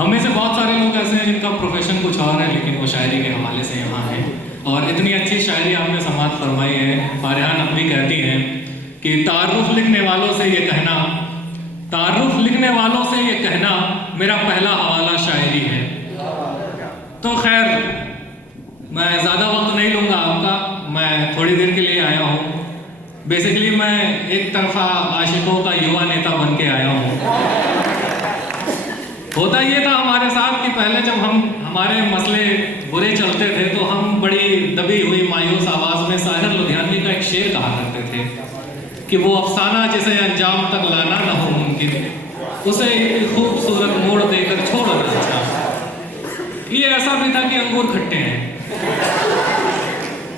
हम में से बहुत सारे लोग ऐसे हैं जिनका प्रोफेशन कुछ और है, लेकिन वो शायरी के हवाले से यहाँ हैं। और इतनी अच्छी शायरी आपने समाअत फरमाई है। फारिहा नकवी कहती हैं कि तारुफ लिखने वालों से ये कहना, तारुफ लिखने वालों से ये कहना मेरा पहला हवाला शायरी है। तो खैर मैं ज़्यादा वक्त नहीं लूँगा आपका, मैं थोड़ी देर के लिए आया हूँ। बेसिकली मैं एक तरफा आशिकों का युवा नेता बन के आया हूँ। होता ये था हमारे साथ कि पहले जब हमारे मसले बुरे चलते थे तो हम बड़ी दबी हुई मायूस आवाज़ में साहिर लुधियानवी का एक शेर कहा करते थे कि वो अफसाना जिसे अंजाम तक लाना न हो मुमकिन, उसे एक खूबसूरत मोड़ देकर छोड़ना अच्छा। ये ऐसा भी था कि अंगूर खट्टे हैं।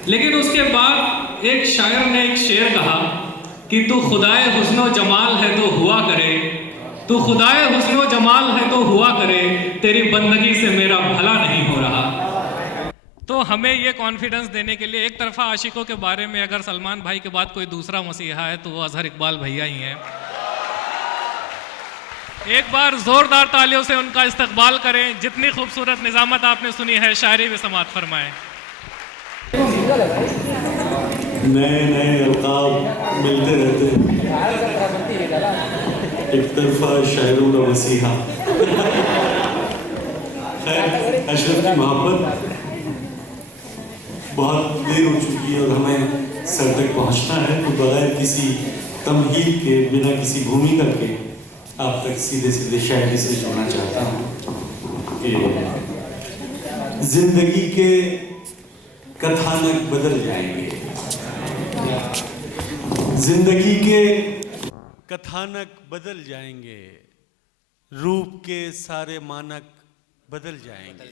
लेकिन उसके बाद एक शायर ने एक शेर कहा कि तू खुदाए हुस्नो जमाल है तो हुआ करे, तू खुदाए हुस्नो जमाल है तो हुआ करे, तेरी बंदगी से मेरा भला नहीं हो रहा। तो हमें ये कॉन्फिडेंस देने के लिए एक तरफा आशिकों के बारे में अगर सलमान भाई के बाद कोई दूसरा मसीहा है तो वो अजहर इकबाल भैया ही हैं। एक बार जोरदार तालियों से उनका इस्तकबाल करें। जितनी खूबसूरत निजामत आपने सुनी है, शायरी में समाअत फरमाएं। नए नए अल्काब मिलते रहते हैं, एक तरफा शायरों का मसीहा। खैर, अशरफ की मोहब्बत बहुत देर हो चुकी है और हमें सर तक पहुंचना है, तो बगैर किसी तमहीद के, बिना किसी भूमिका के आप तक सीधे सीधे शायरी से जोड़ना चाहता हूँ कि जिंदगी के कथानक बदल जाएंगे, जिंदगी के कथानक बदल जाएंगे, रूप के सारे मानक बदल जाएंगे।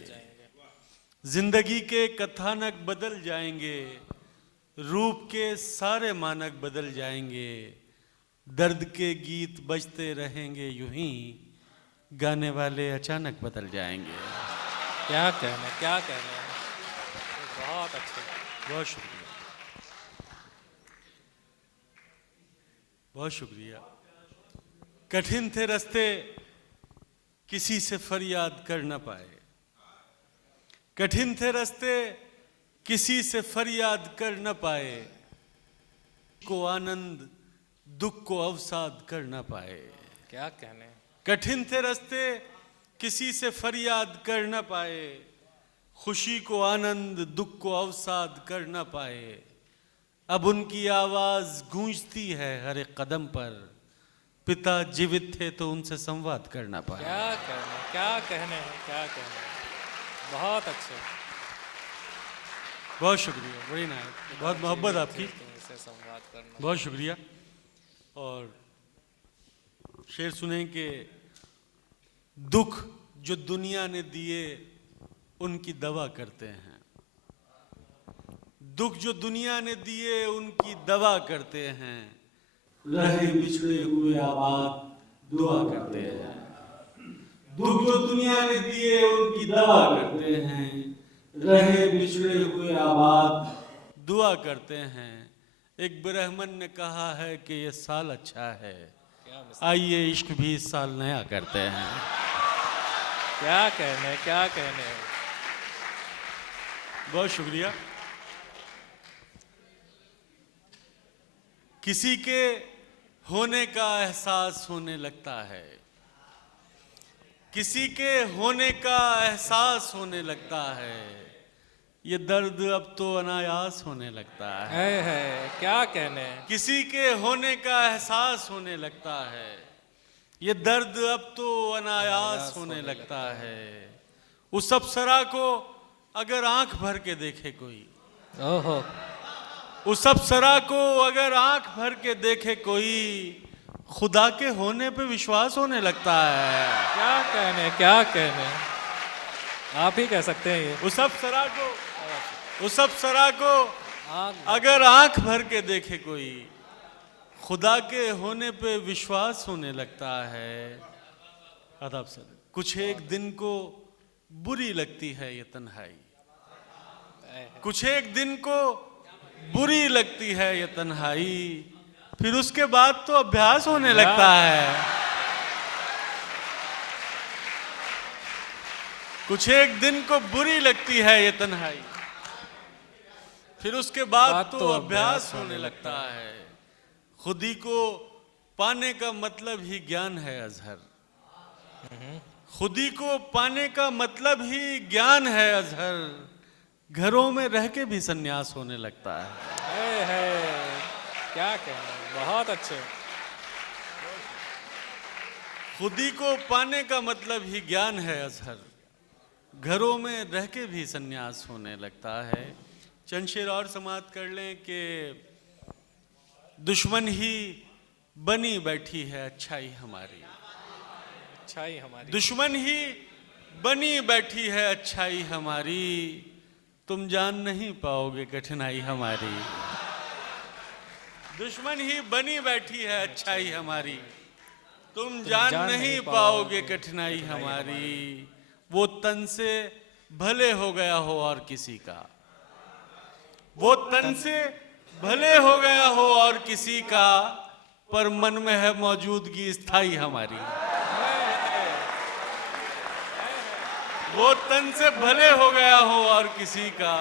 जिंदगी के कथानक बदल जाएंगे, रूप के सारे मानक बदल जाएंगे, दर्द के गीत बजते रहेंगे यूं ही, गाने वाले अचानक बदल जाएंगे। क्या कहना, क्या कहना, बहुत अच्छे, बहुत शुक्रिया, बहुत शुक्रिया। कठिन थे रास्ते किसी से फरियाद कर न पाए, कठिन थे रास्ते किसी से फरियाद कर न पाए, को आनंद दुख को अवसाद कर न पाए। क्या कहने। कठिन थे रास्ते किसी से फरियाद कर न पाए, खुशी को आनंद दुख को अवसाद कर न पाए, अब उनकी आवाज गूंजती है हर एक कदम पर, पिता जीवित थे तो उनसे संवाद कर न पाए। क्या कहने, क्या कहने, क्या कहने, बहुत अच्छे, बहुत शुक्रिया, बड़ी नाइस, बहुत मोहब्बत आपकी, संवाद करना, बहुत शुक्रिया। और शेर सुने कि दुख जो दुनिया ने दिए उनकी दवा करते हैं, दुख जो दुनिया ने दिए उनकी दवा करते हैं, रहे बिछड़े हुए आबाद दुआ करते हैं, दुख जो दुनिया ने दिए उनकी दवा करते हैं, रहे बिछड़े हुए आबाद दुआ करते हैं। एक ब्राह्मण ने कहा है कि ये साल अच्छा है, आइए इश्क भी इस साल नया करते हैं। क्या कहने, क्या कहने, बहुत शुक्रिया। किसी के होने का एहसास होने लगता है, किसी के होने का एहसास होने लगता है, ये दर्द अब तो अनायास होने लगता है। क्या कहने। किसी के होने का एहसास होने लगता है, ये दर्द अब तो अनायास होने लगता है। उस अप्सरा को अगर आंख भर के देखे कोई, ओहो, उस अप्सरा को अगर आंख भर के देखे कोई, खुदा के होने पे विश्वास होने लगता है। क्या कहने, क्या कहने, आप ही कह सकते हैं ये। उस अप्सरा को अगर आंख भर के देखे कोई, खुदा के होने पे विश्वास होने लगता है। आदाब सर। कुछ एक दिन को बुरी लगती है ये तन्हाई, कुछ एक दिन को बुरी लगती है ये तन्हाई, फिर उसके बाद तो अभ्यास होने लगता है। कुछ एक दिन को बुरी लगती है ये तन्हाई, फिर उसके बाद तो अभ्यास होने लगता है। खुदी को पाने का मतलब ही ज्ञान है अजहर, खुदी को पाने का मतलब ही ज्ञान है अजहर। घरों में रह के भी सन्यास होने लगता है। क्या कहना, बहुत अच्छे। खुदी को पाने का मतलब ही ज्ञान है अजहर, घरों में रह के भी सन्यास होने लगता है। चंद शेर और समाप्त कर लें कि दुश्मन ही बनी बैठी है अच्छाई हमारी, अच्छाई हमारी। दुश्मन ही बनी बैठी है अच्छाई हमारी, तुम जान नहीं पाओगे कठिनाई हमारी। दुश्मन ही बनी बैठी है अच्छाई हमारी, तुम जान नहीं पाओगे कठिनाई हमारी। वो तन से भले हो गया हो और किसी का, वो तन से भले हो गया हो और किसी का, पर मन में है मौजूदगी स्थाई हमारी। वो तन से भले हो गया हो और किसी का,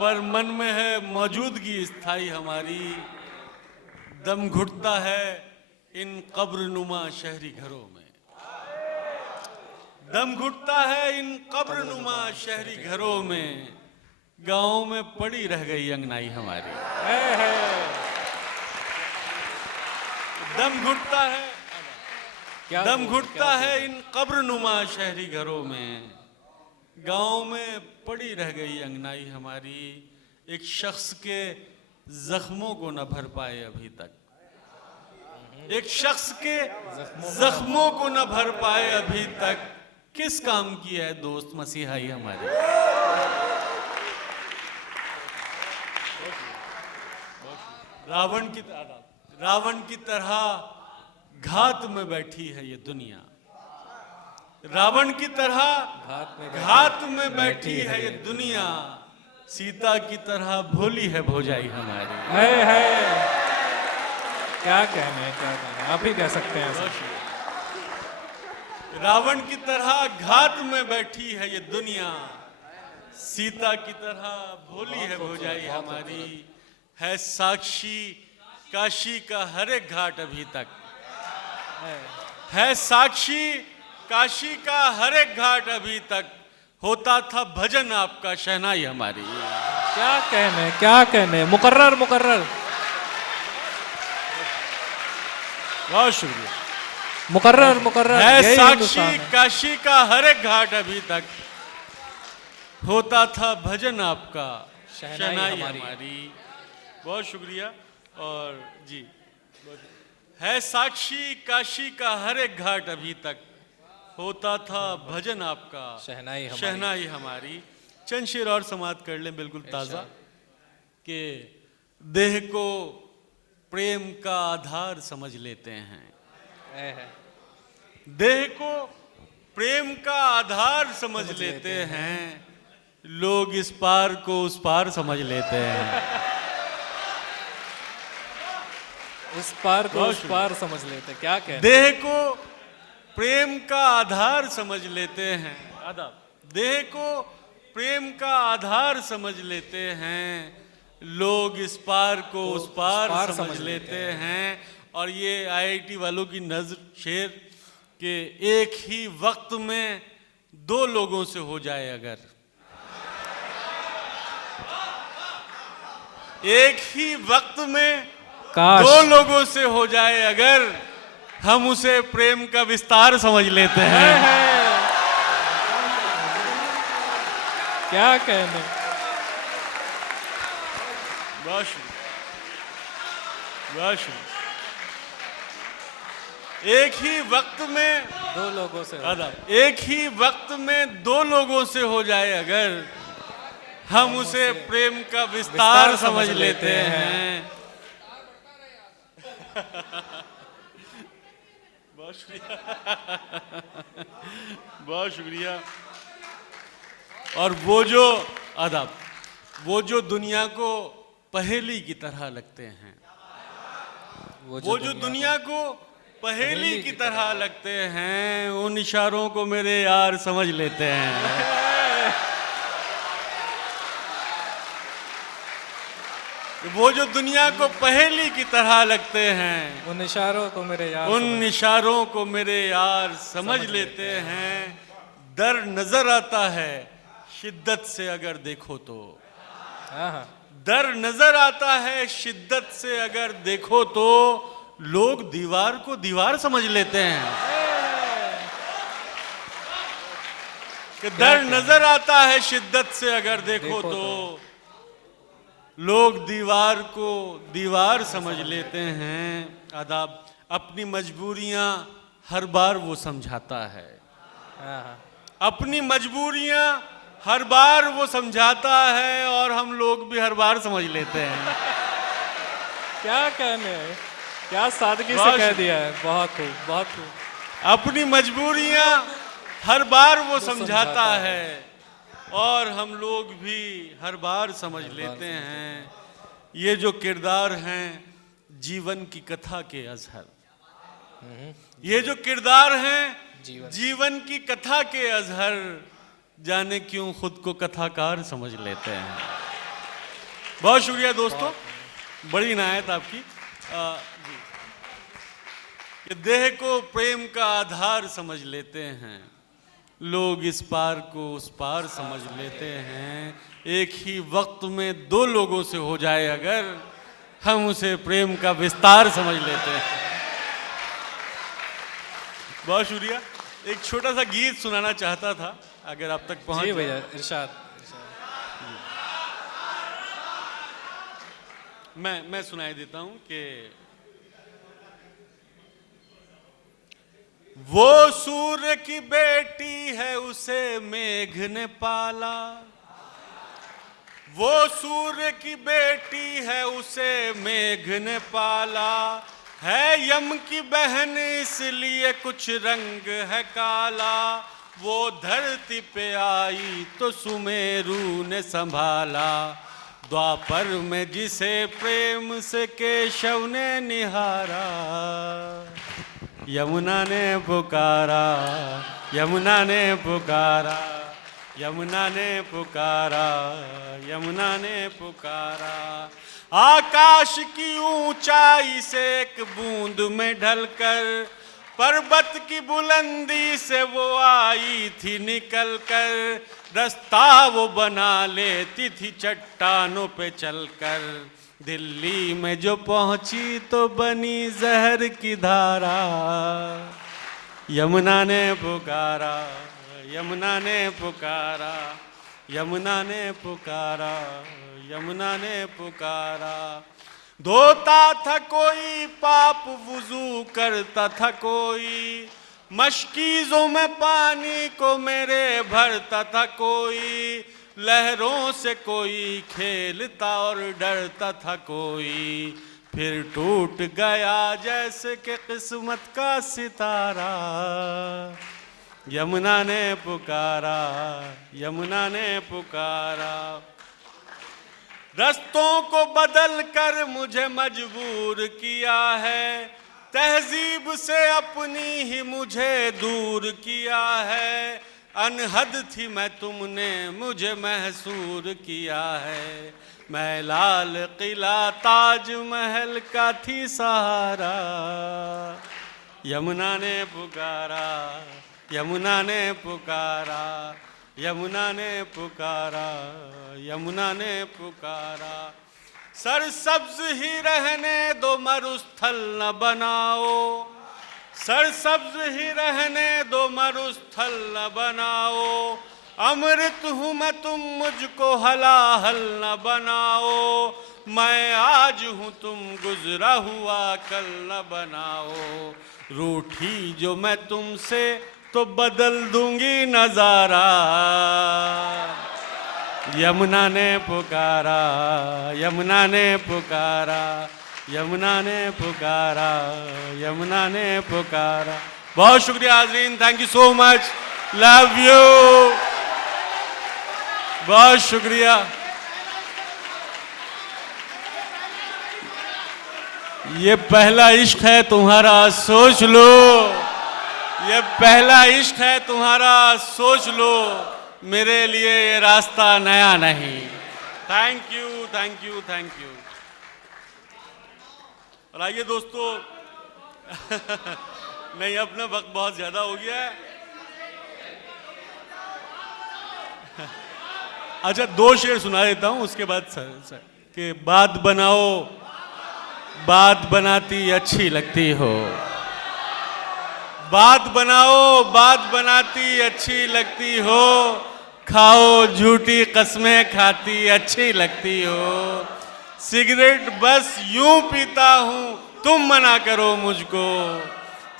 पर मन में है मौजूदगी स्थाई हमारी। दम घुटता है इन कब्रनुमा शहरी घरों में, दम घुटता है इन कब्रनुमा शहरी घरों में, गांव में पड़ी रह गई अंगनाई हमारी। दम घुटता है, दम घुटता है इन कब्रनुमा शहरी घरों में, गांव में पड़ी रह गई अंगनाई हमारी। एक शख्स के जख्मों को न भर पाए अभी तक, एक शख्स के जख्मों को न भर पाए अभी तक, किस काम की है दोस्त मसीहाई हमारी। रावण की तरह घात में बैठी है ये दुनिया, रावण की तरह घात में बैठी है ये दुनिया, सीता की तरह भोली है भौजाई हमारी। क्या कहने, क्या कहने, आप ही कह सकते हैं। रावण की तरह घात में बैठी है ये दुनिया, सीता की तरह भोली है भौजाई हमारी। है साक्षी काशी का हर एक घाट अभी तक, है साक्षी काशी का हर एक घाट अभी तक, होता था भजन आपका शहनाई हमारी। क्या कहने, क्या कहने, मुकर्रर मुकर्रर। बहुत शुक्रिया। मुकर्रर मुकर्रर। है साक्षी काशी का हर एक घाट अभी तक, होता था भजन आपका शहनाई हमारी। बहुत शुक्रिया। और जी, है साक्षी काशी का हर एक घाट अभी तक, होता था भजन आपका शहनाई हमारी। चंद शेर और समाप्त कर लें बिल्कुल ताजा, कि देह को प्रेम का आधार समझ लेते हैं, देह को प्रेम का आधार समझ लेते हैं, लोग इस पार को उस पार समझ लेते हैं। इस पार को उस पार समझ लेते, क्या कहते। देह को प्रेम का आधार समझ लेते हैं, देह को प्रेम का आधार समझ लेते हैं, लोग इस पार को उस पार समझ लेते हैं। और ये आईआईटी वालों की नज़र शेर कि एक ही वक्त में दो लोगों से हो जाए अगर, एक ही वक्त में दो लोगों से हो जाए अगर, हम उसे प्रेम का विस्तार समझ लेते हैं। क्या कहने। बहुत शुक्रिया। एक ही वक्त में दो लोगों से, एक ही वक्त में दो लोगों से हो जाए अगर, हम उसे प्रेम का विस्तार समझ लेते हैं। बहुत शुक्रिया, बहुत शुक्रिया। और वो जो दुनिया को पहेली की तरह लगते हैं, वो जो दुनिया को पहेली की तरह लगते हैं, उन इशारों को मेरे यार समझ लेते हैं। वो जो दुनिया को पहेली की तरह लगते हैं, उन इशारों को मेरे यार उन इशारों को मेरे यार समझ लेते हैं। डर नजर आता है शिद्दत से अगर देखो तो, हाँ हाँ डर नजर आता है शिद्दत से अगर देखो तो, लोग दीवार को दीवार समझ लेते हैं। कि डर नजर आता है शिद्दत से अगर देखो तो, लोग दीवार को दीवार समझ लेते हैं। आदाब, अपनी मजबूरियां हर बार वो समझाता है, हाँ हाँ अपनी मजबूरियां हर बार वो समझाता है, और हम लोग भी हर बार समझ लेते हैं। क्या कहने हैं, क्या सादगी से बहुत कह दिया है, बहुत खूब बहुत खूब। अपनी मजबूरियां हर बार वो समझाता समझाता है, और हम लोग भी हर बार समझ लेते हैं। ये जो किरदार हैं जीवन की कथा के अजहर, ये जो किरदार हैं जीवन की कथा के अजहर, जाने क्यों खुद को कथाकार समझ लेते हैं। बहुत शुक्रिया दोस्तों, बड़ी इनायत आपकी। जी। कि देह को प्रेम का आधार समझ लेते हैं, लोग इस पार को उस पार समझ लेते हैं। एक ही वक्त में दो लोगों से हो जाए अगर, हम उसे प्रेम का विस्तार समझ लेते हैं। बहुत शुक्रिया। एक छोटा सा गीत सुनाना चाहता था, अगर आप तक पहुंच जी जाए। भैया, इरशाद। मैं सुनाई देता हूं कि वो सूर्य की बेटी है उसे मेघ ने पाला, वो सूर्य की बेटी है उसे मेघ ने पाला, है यम की बहन इसलिए कुछ रंग है काला, वो धरती पे आई तो सुमेरु ने संभाला, द्वापर में जिसे प्रेम से केशव ने निहारा, यमुना ने पुकारा, यमुना ने पुकारा, यमुना ने पुकारा, यमुना ने पुकारा। आकाश की ऊंचाई से एक बूंद में ढलकर, पर्वत की बुलंदी से वो आई थी निकल कर, रास्ता वो बना लेती थी चट्टानों पे चलकर, दिल्ली में जो पहुंची तो बनी जहर की धारा, यमुना ने पुकारा, यमुना ने पुकारा, यमुना ने पुकारा, यमुना ने पुकारा। धोता था कोई पाप वुजू करता था कोई, मशकीज़ों में पानी को मेरे भरता था कोई, लहरों से कोई खेलता और डरता था कोई, फिर टूट गया जैसे कि किस्मत का सितारा, यमुना ने पुकारा, यमुना ने पुकारा। रस्तों को बदल कर मुझे मजबूर किया है, तहजीब से अपनी ही मुझे दूर किया है, अनहद थी मैं तुमने मुझे महसूर किया है, मैं लाल किला ताज महल का थी सहारा, यमुना ने पुकारा, यमुना ने पुकारा, यमुना ने पुकारा, यमुना ने पुकारा। सरसब्ज ही रहने दो मरुस्थल न बनाओ, सरसब्ज ही रहने दो मरुस्थल न बनाओ, अमृत हूँ मैं तुम मुझको हलाहल न बनाओ, मैं आज हूँ तुम गुजरा हुआ कल न बनाओ, रूठी जो मैं तुमसे तो बदल दूंगी नजारा, यमुना ने पुकारा, यमुना ने पुकारा, यमुना ने पुकारा, यमुना ने पुकारा। बहुत शुक्रिया हाज़रीन, thank you so much, love you, बहुत शुक्रिया। ये पहला इश्क है तुम्हारा, सोच लो। ये पहला इश्क है तुम्हारा, सोच लो। मेरे लिए ये रास्ता नया नहीं। Thank you, thank you, thank you. और आइए दोस्तों, नहीं अपना वक्त बहुत ज्यादा हो गया है। अच्छा, 2 शेर सुना देता हूं, उसके बाद सर कि बात बनाओ, बात बनाती अच्छी लगती हो। बात बनाओ, बात बनाती अच्छी लगती हो। खाओ झूठी कस्में खाती अच्छी लगती हो। सिगरेट बस यूं पीता हूं, तुम मना करो मुझको।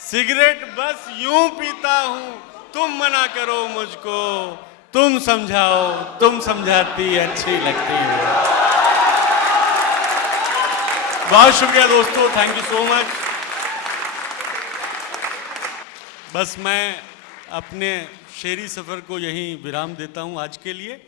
सिगरेट बस यूं पीता हूं, तुम मना करो मुझको। तुम समझाओ, तुम समझाती अच्छी लगती हो। बहुत शुक्रिया दोस्तों, थैंक यू सो मच। बस मैं अपने शेरी सफर को यहीं विराम देता हूं आज के लिए।